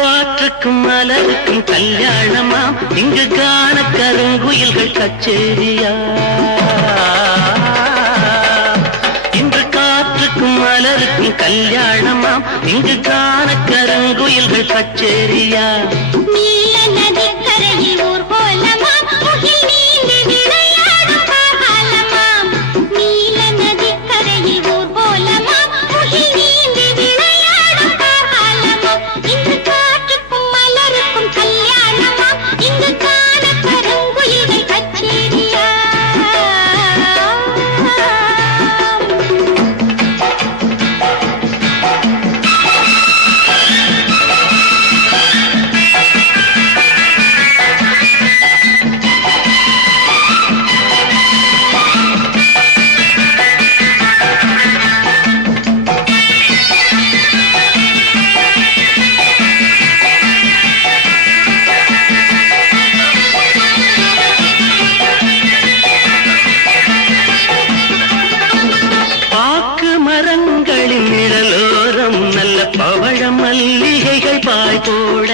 காற்றுக்கும் மலருக்கும் கல்யாணமாம், இங்கு காண கருங்குயில்கள் கச்சேரியா. இன்று காற்றுக்கும் மலருக்கும் கல்யாணமாம், இங்கு காண கருங்குயில்கள் கச்சேரியா. நீல நதிக்கரையில் ஊர்கோலமாம், முகில் நீந்தி விளையாடும் காலமாம். நீல நதிக்கரையில் ஊர்கோலமாம், முகில் நீந்தி விளையாடும் காலமாம். இங்கு காற்றுக்கும் மலருக்கும் கல்யாணமாம், இங்கு காண கருங்குயில்கள் கச்சேரியா. மரங்களின் நிழலோரம் நல்ல பவழ மல்லிகைகள் பாய் போட.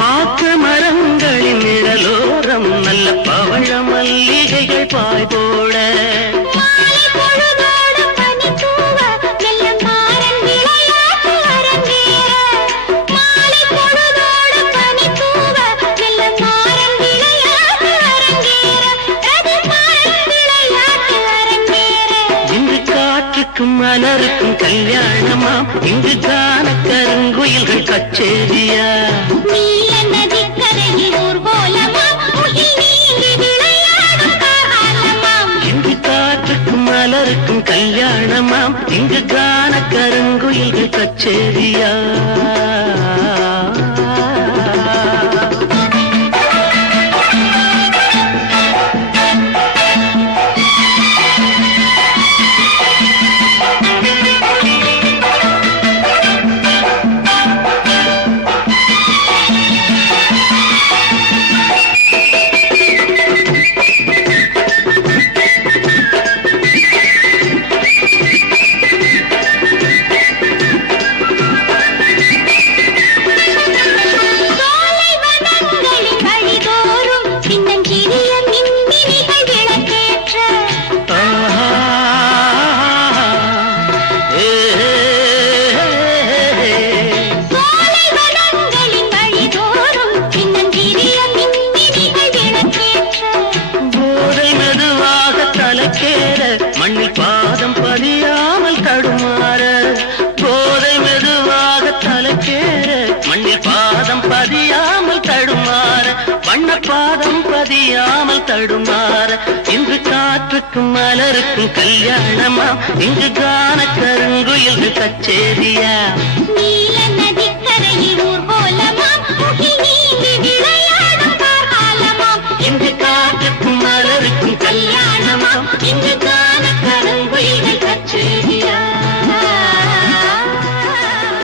பாக்கு மரங்களின் நிழலோரம் நல்ல பவழ மல்லிகைகள் பாய் போட. மலருக்கும் கல்யாணமாம், இங்கு காண கருங்குயில்கள் கச்சேரியா. நீல நதிக்கரையில் ஊர்கோலமாம், முகில் நீந்தி விளையாடும் காலமாம். இங்கு காற்றுக்கும் மலருக்கும் கல்யாணமாம், இங்கு காண கருங்குயில்கள் கச்சேரியா. மண்ணில் பாதம் பதியாமல் தடுமாற. போதை மெதுவாக தலைக்கேற, மண்ணில் பாதம் பதியாமல் தடுமாற. வண்ண பாதம் பதியாமல் தடுமாற. இன்று காற்றுக்கும் மலருக்கும் கல்யாணமாம், இங்கு காண கருங்குயில்கள் கச்சேரியா. நீல நதிக்கரையில் ஊர்கோலமாம், முகில் நீந்தி விளையாடும் காலமாம். இங்கு காற்றுக்கும் மலருக்கும் கல்யாணமாம், இங்கு காண